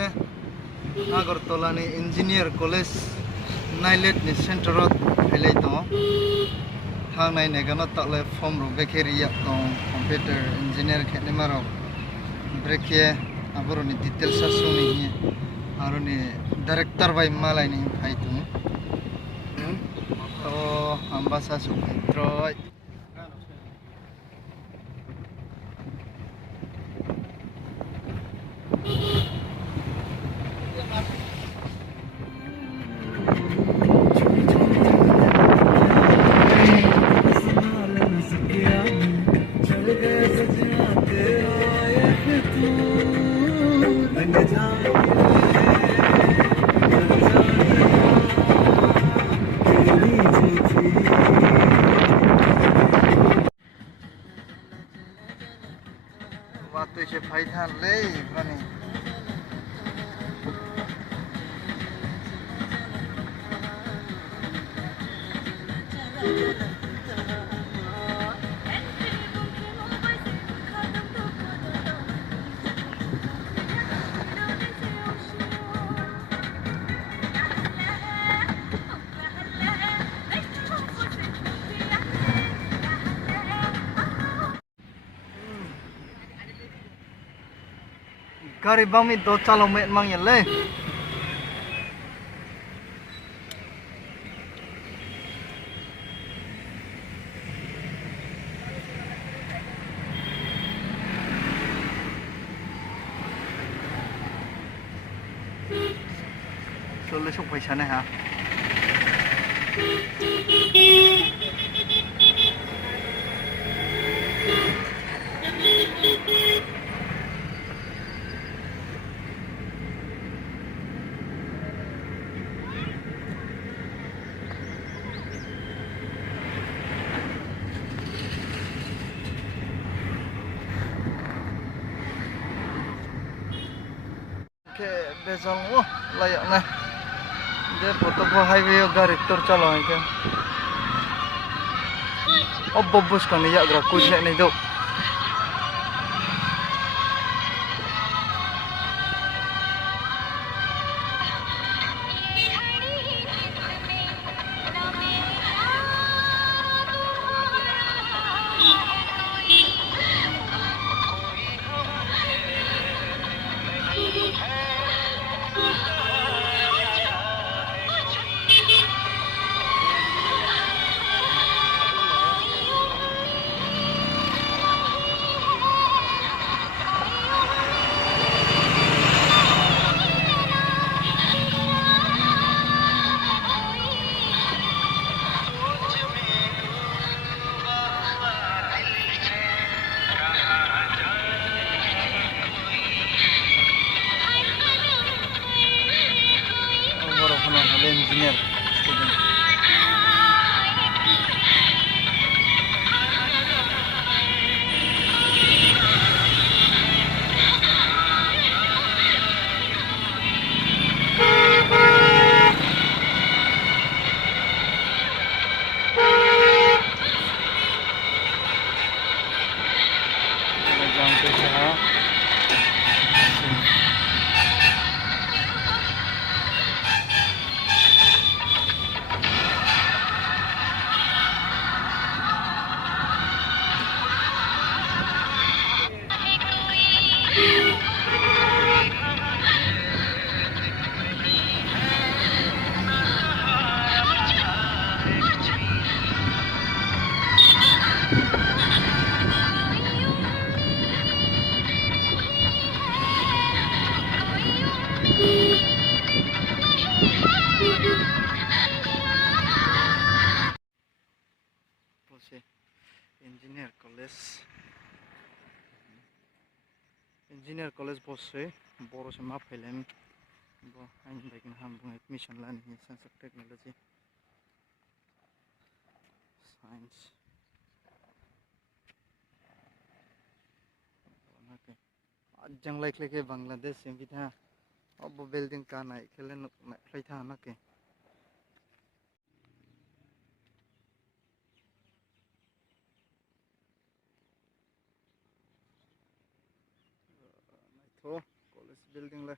le Agartala ni engineer college nailet ni center road helai to hang nai ne gana ta le form ro bekeri ya to computer engineer khene maro breke aboro ni details asuni ni aro ni director by malai ni phai tu to ambasa su troi waktu je phai than le bani gari bami do chalo met mang ya le le sok paisa ne ha ke bezong wo layak na de foto ko highway gari tor chalo ke ob bus kan ya gra kuj ne do engineer student engineer college bose boro se ma phailem bo ain bakin ham bung admission lan in science of technology science okay ajang like ke bangladesh sem bitha ob building ka nai khelen na thlai tha na ke to college building la